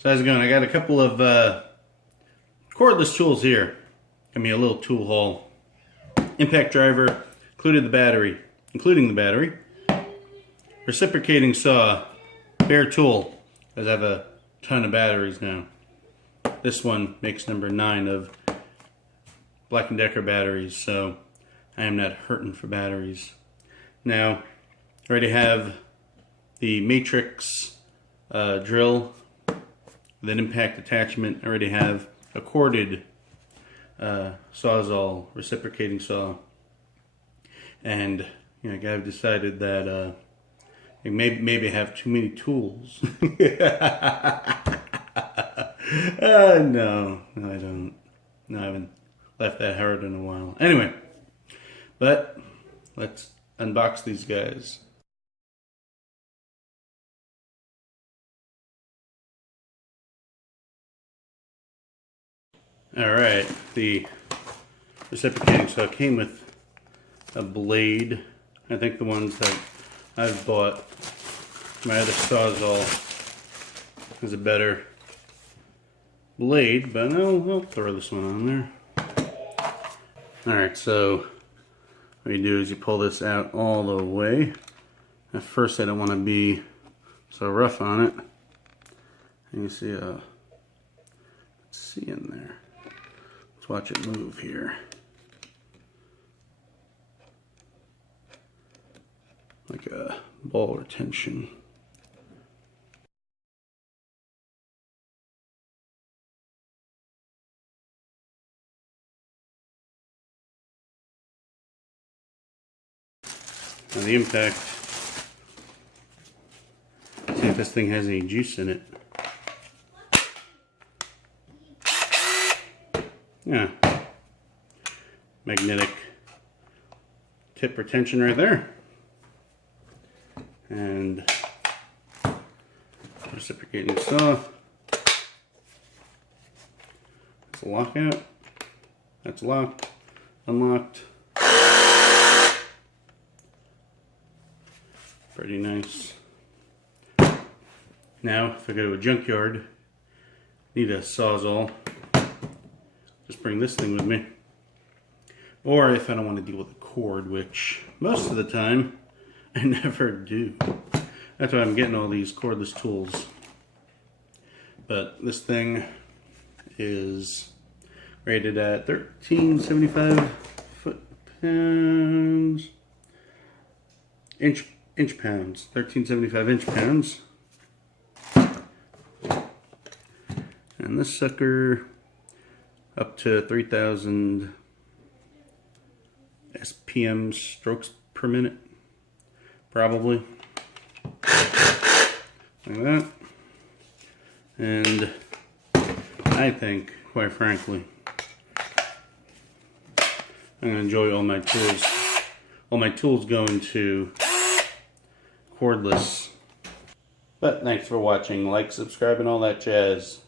So how's it going? I got a couple of cordless tools here. Give me a little tool haul. Impact driver, including the battery. Reciprocating saw, bare tool, because I have a ton of batteries now. This one makes number 9 of Black & Decker batteries, so I am not hurting for batteries. Now, I already have the matrix drill with an impact attachment. I already have a corded Sawzall reciprocating saw, and I've decided that maybe I have too many tools. No, I don't. No, I haven't left that hard in a while. Anyway, but let's unbox these guys. Alright, the reciprocating saw came with a blade. I think the ones that I've bought, my other Sawzall is a better blade, but I'll throw this one on there. Alright, so what you do is you pull this out all the way. At first I don't want to be so rough on it. And you see let's see in there. Let's watch it move here. Like a ball retention. Now the impact, see if this thing has any juice in it. Yeah, magnetic tip retention right there. And reciprocating saw. It's a lockout. That's locked, unlocked. Pretty nice. Now, if I go to a junkyard, need a Sawzall, just bring this thing with me. Or if I don't want to deal with a cord, which most of the time I never do. That's why I'm getting all these cordless tools. But this thing is rated at 1375 foot-pounds, inch-pounds, 1375 inch-pounds. And this sucker up to 3,000 SPM strokes per minute, probably. Like that. And I think, quite frankly, I'm going to enjoy all my tools. All my tools going to cordless. But thanks for watching. Like, subscribe, and all that jazz.